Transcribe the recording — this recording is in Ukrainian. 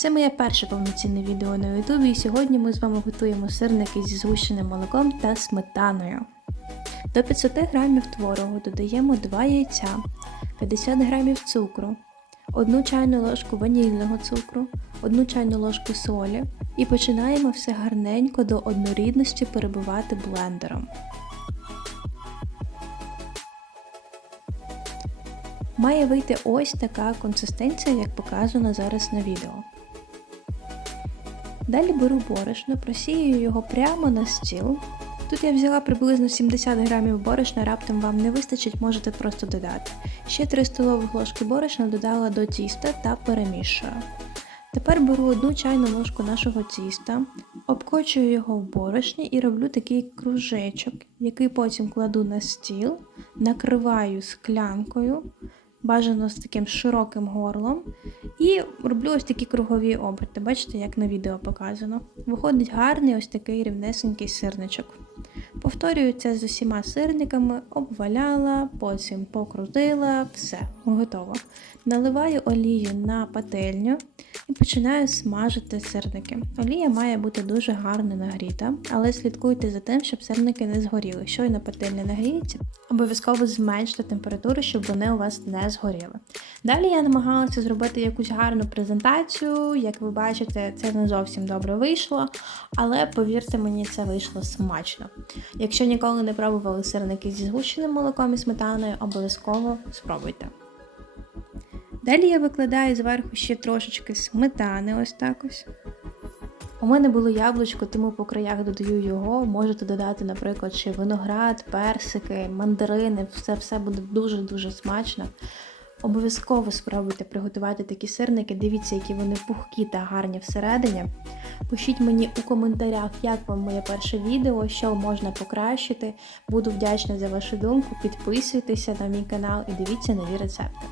Це моє перше повноцінне відео на ютубі і сьогодні ми з вами готуємо сирники зі згущеним молоком та сметаною. До 500 грамів творогу додаємо 2 яйця, 50 грамів цукру, 1 чайну ложку ванільного цукру, 1 чайну ложку солі і починаємо все гарненько до однорідності перебивати блендером. Має вийти ось така консистенція, як показано зараз на відео. Далі беру борошно, просію його прямо на стіл. Тут я взяла приблизно 70 грамів борошна, раптом вам не вистачить, можете просто додати. Ще 3 столових ложки борошна додала до тіста та перемішую. Тепер беру одну чайну ложку нашого тіста, обкочую його в борошні і роблю такий кружечок, який потім кладу на стіл, накриваю склянкою, бажано з таким широким горлом, і роблю ось такі кругові оберти. Бачите, як на відео показано. Виходить гарний ось такий рівнесенький сирничок. Повторюю це з усіма сирниками, обваляла, потім покрутила, все, готово. Наливаю олію на пательню і починаю смажити сирники. Олія має бути дуже гарно нагріта, але слідкуйте за тим, щоб сирники не згоріли. Щойно пательня нагріється, обов'язково зменшити температуру, щоб вони у вас не згоріли. Далі я намагалася зробити якусь гарну презентацію. Як ви бачите, це не зовсім добре вийшло, але повірте мені, це вийшло смачно. Якщо ніколи не пробували сирники зі згущеним молоком і сметаною, обов'язково спробуйте. Далі я викладаю зверху ще трошечки сметани, ось так ось. У мене було яблучко, тому по краях додаю його. Можете додати, наприклад, ще виноград, персики, мандарини, все все буде дуже-дуже смачно. Обов'язково спробуйте приготувати такі сирники, дивіться, які вони пухкі та гарні всередині. Пишіть мені у коментарях, як вам моє перше відео, що можна покращити. Буду вдячна за вашу думку. Підписуйтеся на мій канал і дивіться нові рецепти.